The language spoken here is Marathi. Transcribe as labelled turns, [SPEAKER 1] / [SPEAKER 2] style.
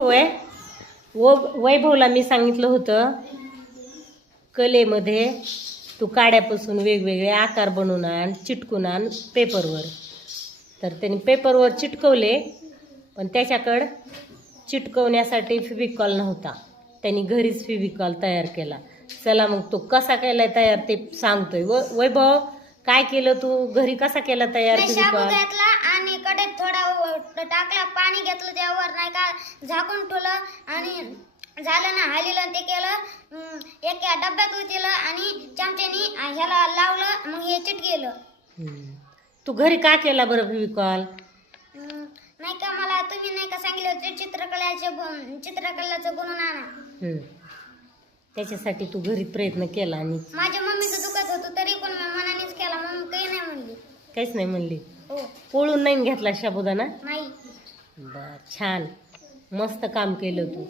[SPEAKER 1] वय व वैभवला मी सांगितलं होतं कलेमध्ये तू काड्यापासून वेगवेगळे आकार बनवून आण चिटकून आण पेपरवर. तर त्यांनी पेपरवर चिटकवले पण त्याच्याकडं चिटकवण्यासाठी फिबिकॉल नव्हता. त्यांनी घरीच फिबिकॉल तयार केला. चला मग तो कसा केलाय तयार ते सांगतोय. व वैभव काय केलं तू? घरी कसा केला तयार फिबिकॉल
[SPEAKER 2] घेतला आणि कडेत थोडा व- टाकला पाणी घेतलं त्यावर नाही का झाकून ठेवलं आणि झालं ना हालीलं ते केलं. एका डब्यात उचललं आणि चमच्यानी ह्याला लावलं मग हे चिटकेलं.
[SPEAKER 1] तू घरी का केला बरं
[SPEAKER 2] हम्म, नाही का मला तुम्ही नाही का सांगितलं चित्रकलाचे चित्रकलाचं बनवून आणा.
[SPEAKER 1] त्याच्यासाठी तू घरी प्रयत्न केला आणि
[SPEAKER 2] माझ्या मम्मीचं दुखत होतं तरी पण मी मनानेच केला मम्मी काही नाही म्हणली.
[SPEAKER 1] काहीच नाही म्हणली. पोळून नाही घेतला शाबुदाना?
[SPEAKER 2] नाही.
[SPEAKER 1] बर छान. मस्त काम केलं तू.